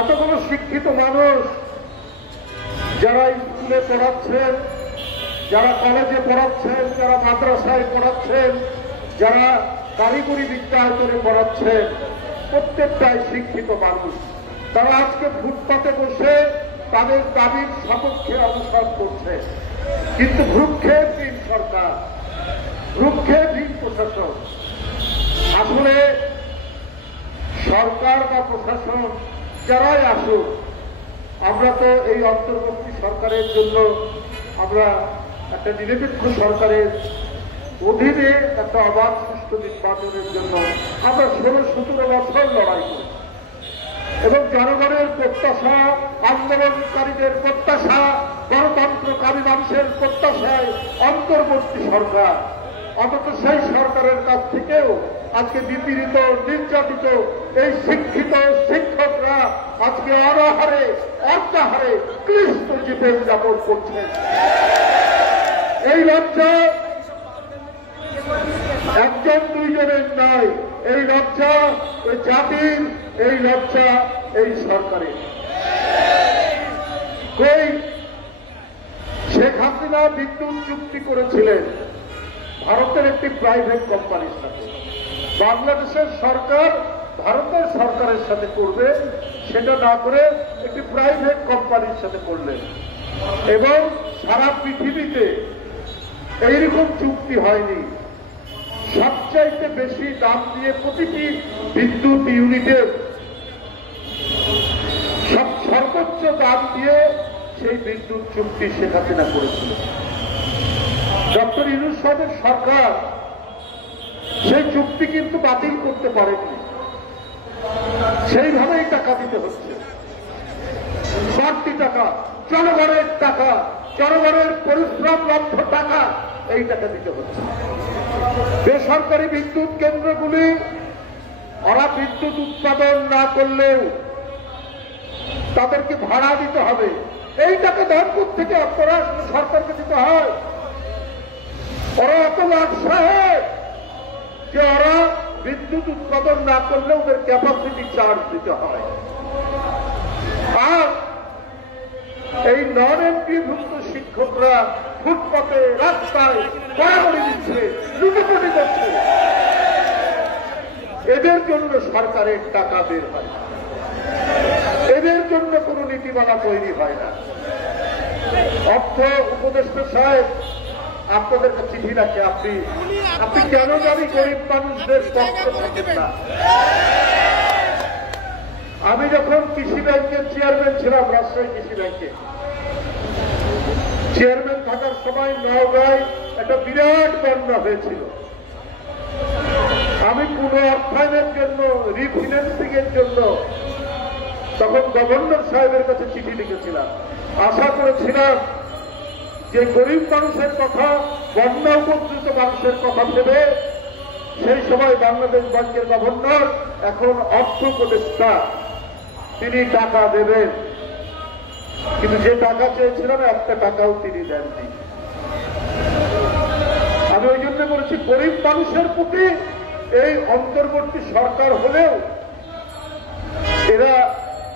এতগুলো শিক্ষিত মানুষ যারা স্কুলে পড়াচ্ছেন, যারা কলেজে পড়াচ্ছেন, যারা মাদ্রাসায় পড়াচ্ছেন, যারা কারিগরি বিদ্যায়তনে পড়াচ্ছেন, প্রত্যেকটাই শিক্ষিত মানুষ। তারা আজকে ফুটপাতে বসে তাদের দাবির সপক্ষে অবস্থান করছে। কিন্তু ভ্রুক্ষেপহীন সরকার, ভ্রুক্ষেপহীন প্রশাসন, আসলে সরকার বা প্রশাসন যারাই আসুক, আমরা তো এই অন্তর্বর্তী সরকারের জন্য আমরা একটা নিরপেক্ষ সরকারের অধীনে একটা অবাধ সুষ্ঠু নির্বাচনের জন্য আমরা 16-17 বছর লড়াই করি এবং জনগণের প্রত্যাশা, আন্দোলনকারীদের প্রত্যাশা, গণতন্ত্রকামী মানুষের প্রত্যাশায় অন্তর্বর্তী সরকার। অথচ সেই সরকারের কাছ থেকেও আজকে নিপীড়িত, নির্যাতিত এই শিক্ষিত শিক্ষকরা আজকে অনাহারে, অর্থাহারে ক্লিষ্ট জীবন যাপন করছেন। এই লজ্জা একজন দুইজনের নয়, এই লজ্জা এই জাতির, এই লজ্জা এই সরকারের। কই শেখ হাসিনা বিদ্যুৎ চুক্তি করেছিলেন ভারতের একটি প্রাইভেট কোম্পানির সাথে। বাংলাদেশের সরকার ভারতের সরকারের সাথে করবে, সেটা না করে একটি প্রাইভেট কোম্পানির সাথে করলেন এবং সারা পৃথিবীতে এইরকম চুক্তি হয়নি। সবচাইতে বেশি দাম দিয়ে প্রতিটি বিদ্যুৎ ইউনিটের সর্বোচ্চ দাম দিয়ে সেই বিদ্যুৎ চুক্তি শেখ হাসিনা করেছিল। ডক্টর ইউনূস সাহেবের সরকার সেই চুক্তি কিন্তু বাতিল করতে পারেনি, সেইভাবেই টাকা দিতে হচ্ছে। বাড়তি টাকা, জনগণের টাকা, জনগণের পরিশ্রম লব্ধ টাকা, এই টাকা দিতে হচ্ছে। বেসরকারি বিদ্যুৎ কেন্দ্রগুলি ওরা বিদ্যুৎ উৎপাদন না করলেও তাদেরকে ভাড়া দিতে হবে। এই টাকা ধানপুর থেকে আপনারা সরকারকে দিতে হয়। ওরা এত লাভসাহেব যে ওরা বিদ্যুৎ উৎপাদন না করলে ওদের ক্যাপাসিটি চার্জ দিতে হয়। আর এই নন এমপিভুক্ত শিক্ষকরা ফুটপাতে, রাস্তায় গড়াগড়ি দিচ্ছে, লুটোপুটি করছে। এদের জন্য সরকারের টাকা বের হয় না, এদের জন্য কোন নীতিমালা তৈরি হয় না। অর্থ উপদেষ্টা সাহেব আপনাদেরকে চিঠি রাখে, আপনি কেন জানি গরিব মানুষদের পক্ষে থাকেন না। আমি যখন কৃষি ব্যাংকের চেয়ারম্যান ছিলাম, রাজশাহী কৃষি ব্যাংকে চেয়ারম্যান থাকার সময় নওগাঁয় একটা বিরাট বন্যা হয়েছিল। আমি পুনঃ অর্থায়নের জন্য, রিফিন্যান্সিং এর জন্য তখন গভর্নর সাহেবের কাছে চিঠি লিখেছিলাম। আশা করেছিলাম যে গরিব মানুষের কথা, বন্যা উপকৃত মানুষের কথা ভেবে সেই সময় বাংলাদেশ ব্যাংকের গভর্নর, এখন অর্থ উপদেষ্টা, তিনি টাকা দেবেন। কিন্তু যে টাকা চেয়েছিলাম একটা টাকাও তিনি দেননি। আমি ওই জন্য বলেছি, গরিব মানুষের প্রতি এই অন্তর্বর্তী সরকার হলেও এরা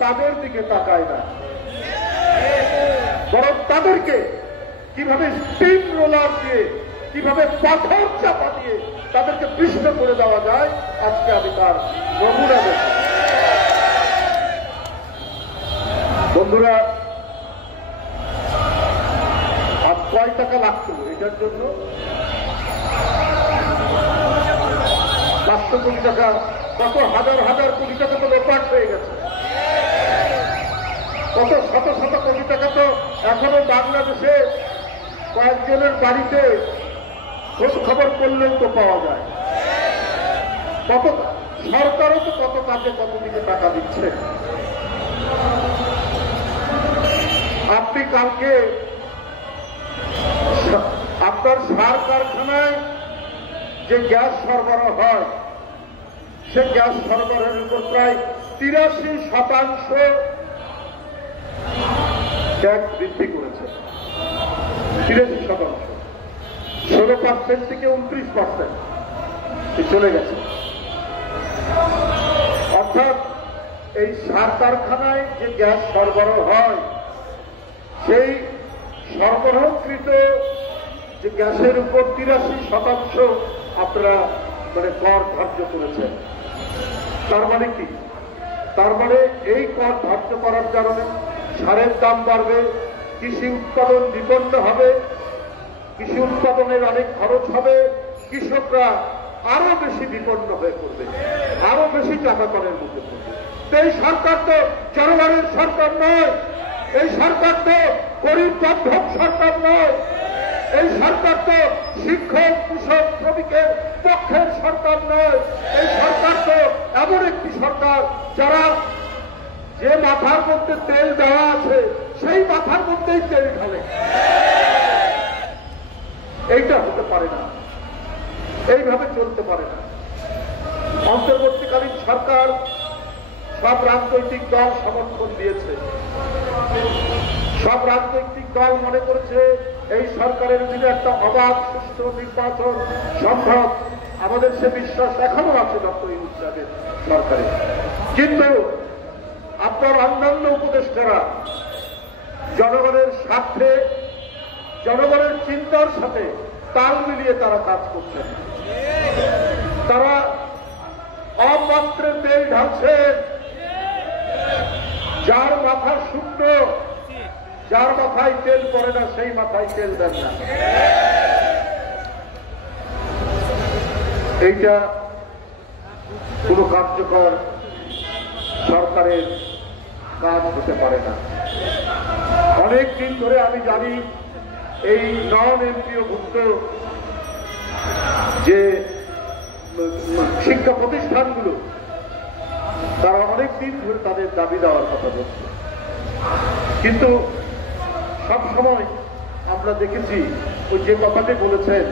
তাদের দিকে তাকায় না, বরং তাদেরকে কিভাবে স্টিম রোলার দিয়ে, কিভাবে পাথর চাপা দিয়ে তাদেরকে পিষ্ট করে দেওয়া যায়, আজকে আমি তার নমুনা দেখি। বন্ধুরা, আজ কয় টাকা লাগতো এটার জন্য? 500 কোটি টাকা, কত হাজার হাজার কোটি টাকা তো লোপাট হয়ে গেছে। কত শত শত কোটি টাকা তো এখনো বাংলাদেশে কয়েকজনের বাড়িতে খোঁজ খবর করলেও তো পাওয়া যায়। কত সরকারও তো কত কাজে কত দিকে টাকা দিচ্ছে। আপনি কালকে আপনার সার কারখানায় যে গ্যাস সরবরাহ হয়, সে গ্যাস সরবরাহের উপর প্রায় 83% ট্যাক্স বৃদ্ধি করেছে। 83%, 16% থেকে 29% চলে গেছে। অর্থাৎ এই সার কারখানায় যে গ্যাস সরবরাহ হয় সেই সরবরাহকৃত যে গ্যাসের উপর 83% আপনারা কর ধার্য করেছেন। তার মানে কি? তার মানে এই কর ধার্য করার কারণে সারের দাম বাড়বে, কৃষি উৎপাদন বিপন্ন হবে, কৃষি উৎপাদনের অনেক খরচ হবে, কৃষকরা আরো বেশি বিপন্ন হয়ে পড়বে, আরো বেশি টাকাকরের মধ্যে পড়বে। এই সরকার তো জনগণের সরকার নয়, এই সরকার তো গরিব বান্ধব সরকার নয়, এই সরকার তো শিক্ষক কৃষক শ্রমিকের পক্ষের সরকার নয়। এই সরকার তো এমন একটি সরকার যারা যে মাথার মধ্যে তেল দেওয়া আছে সেই মাথার মধ্যেই তেল ঢালে। এইটা হতে পারে না, এইভাবে চলতে পারে না। অন্তর্বর্তীকালীন সরকার সব রাজনৈতিক দল সমর্থন দিয়েছে, সব রাজনৈতিক দল মনে করেছে এই সরকারের অধীনে একটা অবাধ সুষ্ঠু নির্বাচন সম্ভব। আমাদের সে বিশ্বাস এখনো আছে ডক্টর ইউনূস সাহেবের সরকারে। কিন্তু আপনার অন্যান্য উপদেষ্টারা জনগণের স্বার্থে, জনগণের চিন্তার সাথে তাল মিলিয়ে তারা কাজ করছেন। তারা অপাত্রে তেল ঢালছেন, যার মাথা শূন্য, যার মাথায় তেল পড়ে না সেই মাথায় তেল দেন না। এইটা কোন কার্যকর সরকারের কাজ হতে পারে না। অনেক দিন ধরে আমি জানি এই নন এমপিওভুক্ত যে শিক্ষা প্রতিষ্ঠানগুলো তারা অনেক দিন ধরে তাদের দাবি দেওয়ার কথা বলছে, কিন্তু সবসময় আমরা দেখেছি ওই যে কথাটি বলেছেন,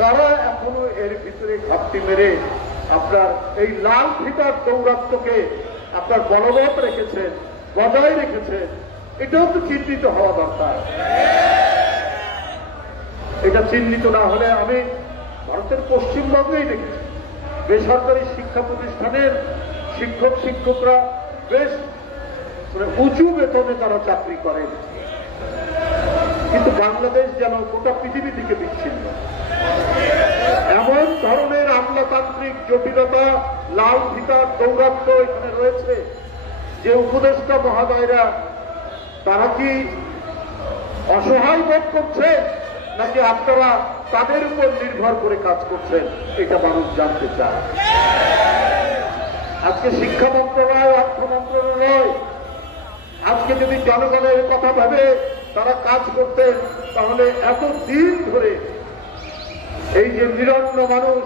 কারা এখনো এর ভিতরে ঘাপটি মেরে আপনার এই লাল ফিতার দৌরাত্ম্যকে আপনার বলবৎ রেখেছেন, বজায় রেখেছেন। এটাও তো চিহ্নিত হওয়া দরকার। এটা চিহ্নিত না হলে আমি ভারতের পশ্চিমবঙ্গেই দেখেছি বেসরকারি শিক্ষা প্রতিষ্ঠানের শিক্ষক শিক্ষকরা বেশ উঁচু বেতনে তারা চাকরি করেন, কিন্তু বাংলাদেশ যেন গোটা পৃথিবী থেকে বিচ্ছিন্ন। এমন ধরনের আমলাতান্ত্রিক জটিলতা, লাল ফিতার দৌরাত্ম্য এখানে রয়েছে যে উপদেষ্টা মহোদয়রা তারা কি অসহায় বোধ করছে নাকি আপনারা তাদের উপর নির্ভর করে কাজ করছেন, এটা মানুষ জানতে চায়। আজকে শিক্ষা মন্ত্রণালয়, অর্থ মন্ত্রণালয় আজকে যদি জনগণের কথা ভেবে তারা কাজ করতেন তাহলে এত দিন ধরে এই যে নিরন্ন মানুষ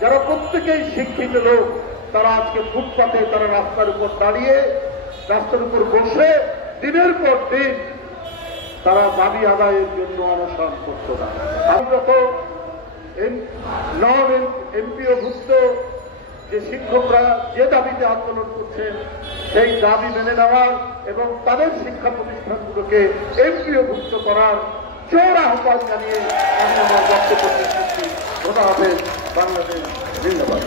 যারা প্রত্যেকেই শিক্ষিত লোক তারা আজকে ফুটপাতে, তারা রাস্তার উপর দাঁড়িয়ে, রাস্তার উপর বসে দিনের পর দিন তারা দাবি আদায়ের জন্য অনশন করত না। আমরা তো নন এমপিওভুক্ত যে শিক্ষকরা যে দাবিতে আন্দোলন করছেন সেই দাবি মেনে নেওয়ার এবং তাদের শিক্ষা প্রতিষ্ঠানগুলোকে এমপিওভুক্ত করার জোর আহ্বান জানিয়ে আমি আমার বক্তব্য শেষ করছি। ধন্যবাদ। বাংলাদেশ জিন্দাবাদ।